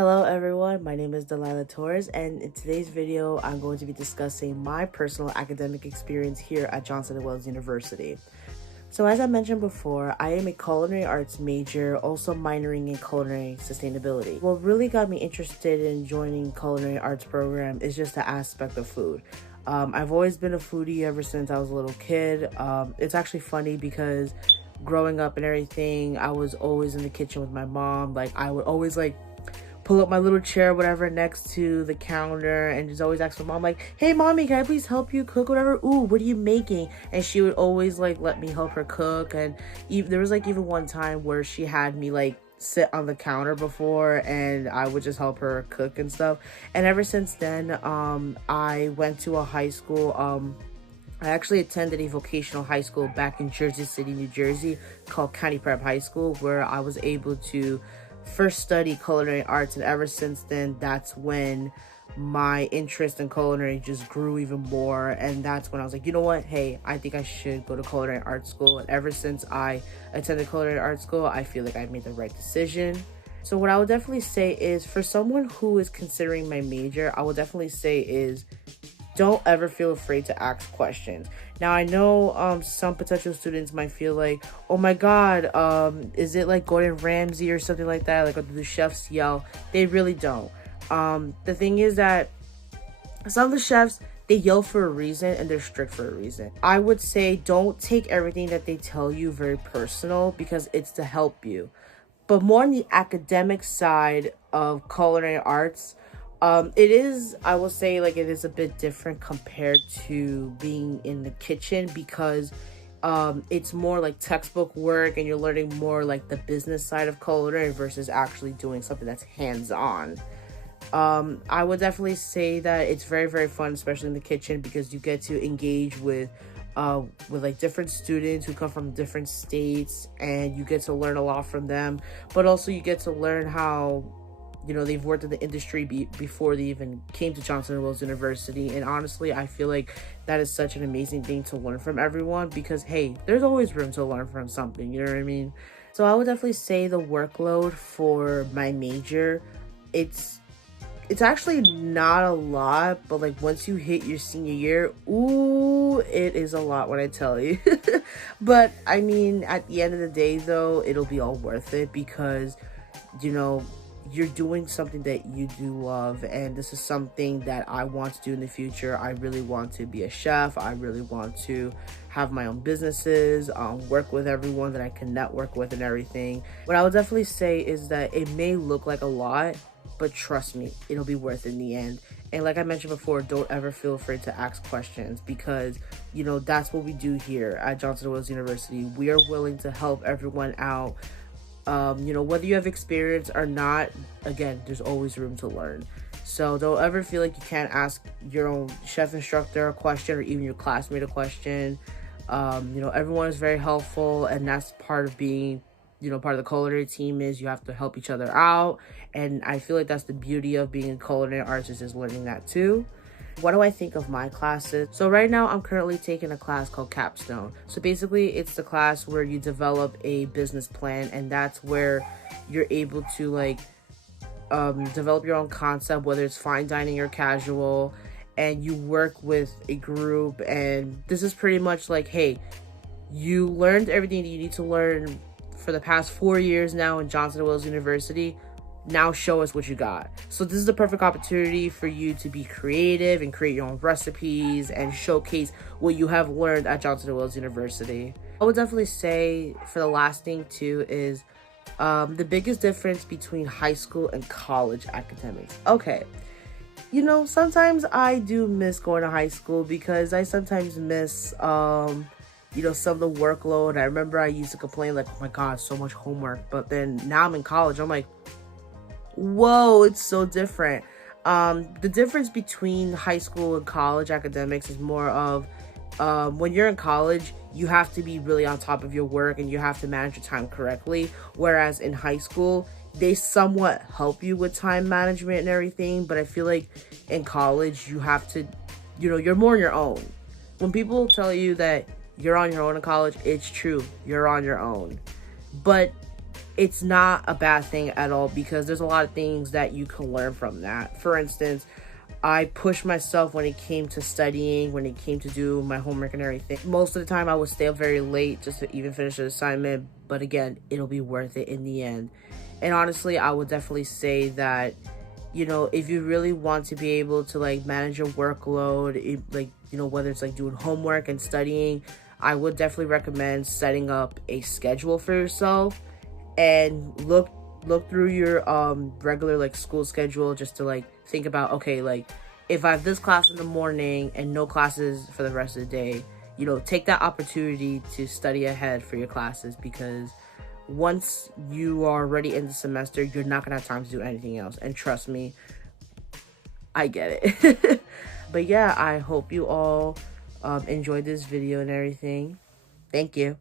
Hello everyone, my name is Delila Torres, and in today's video I'm going to be discussing my personal academic experience here at Johnson & Wales University. So as I mentioned before, I am a culinary arts major, also minoring in culinary sustainability. What really got me interested in joining culinary arts program is just the aspect of food. I've always been a foodie ever since I was a little kid. It's actually funny because growing up and everything, I was always in the kitchen with my mom. I would always pull up my little chair, whatever, next to the counter and just always ask my mom, hey mommy, can I please help you cook, whatever? Ooh, what are you making? And she would always let me help her cook. And there was even one time where she had me sit on the counter before and I would just help her cook and stuff. And ever since then, I went to a high school. I actually attended a vocational high school back in Jersey City, New Jersey, called County Prep High School, where I was able to first study culinary arts. And ever since then, that's when my interest in culinary just grew even more. And that's when I was like, you know what, hey, I think I should go to culinary arts school. And ever since I attended culinary arts school, I feel like I made the right decision. So what I would definitely say is, for someone who is considering my major, I would definitely say is, don't ever feel afraid to ask questions. Now, I know some potential students might feel like, oh my God, is it like Gordon Ramsay or something like that? Like, the chefs yell. They really don't. The thing is that some of the chefs, they yell for a reason and they're strict for a reason. I would say don't take everything that they tell you very personal, because it's to help you. But more on the academic side of culinary arts, it is, I will say, it is a bit different compared to being in the kitchen, because it's more like textbook work and you're learning more the business side of culinary versus actually doing something that's hands-on. I would definitely say that it's very, very fun, especially in the kitchen, because you get to engage with different students who come from different states, and you get to learn a lot from them. But also you get to learn how they've worked in the industry before they even came to Johnson & Wales University. And honestly, I feel like that is such an amazing thing to learn from everyone, because hey, there's always room to learn from something, you know what I mean? So I would definitely say the workload for my major, it's actually not a lot, but once you hit your senior year, ooh, it is a lot when I tell you. But I mean, at the end of the day though, it'll be all worth it, because you're doing something that you do love, and this is something that I want to do in the future. I really want to be a chef. I really want to have my own businesses, work with everyone that I can network with and everything. What I would definitely say is that it may look like a lot, but trust me, it'll be worth it in the end. And like I mentioned before, don't ever feel afraid to ask questions, because that's what we do here at Johnson & Wales University. We are willing to help everyone out. Whether you have experience or not, again, there's always room to learn. So don't ever feel like you can't ask your own chef instructor a question, or even your classmate a question. Everyone is very helpful, and that's part of being, part of the culinary team, is you have to help each other out. And I feel like that's the beauty of being in culinary arts, is just learning that too. What do I think of my classes? So right now I'm currently taking a class called Capstone. So basically it's the class where you develop a business plan, and that's where you're able to develop your own concept, whether it's fine dining or casual, and you work with a group. And this is pretty much hey, you learned everything that you need to learn for the past 4 years now in Johnson & Wales University. Now show us what you got. So this is the perfect opportunity for you to be creative and create your own recipes and showcase what you have learned at Johnson & Wales University. I would definitely say, for the last thing too, is the biggest difference between high school and college academics. Okay, sometimes I do miss going to high school, because I sometimes miss some of the workload. I remember I used to complain oh my God, so much homework. But then now I'm in college, I'm like, whoa, it's so different. The difference between high school and college academics is more of when you're in college, you have to be really on top of your work and you have to manage your time correctly. Whereas in high school, they somewhat help you with time management and everything. But I feel like in college, you have to, you're more on your own. When people tell you that you're on your own in college, it's true. You're on your own. But it's not a bad thing at all, because there's a lot of things that you can learn from that. For instance, I pushed myself when it came to studying, when it came to do my homework and everything. Most of the time I would stay up very late just to even finish an assignment, but again, it'll be worth it in the end. And honestly, I would definitely say that, you know, if you really want to be able to like manage your workload, whether it's like doing homework and studying, I would definitely recommend setting up a schedule for yourself and look through your regular like school schedule, just to like think about, okay, like if I have this class in the morning and no classes for the rest of the day, you know, take that opportunity to study ahead for your classes, because once you are already in the semester, you're not gonna have time to do anything else. And trust me, I get it. But yeah, I hope you all enjoyed this video and everything. Thank you.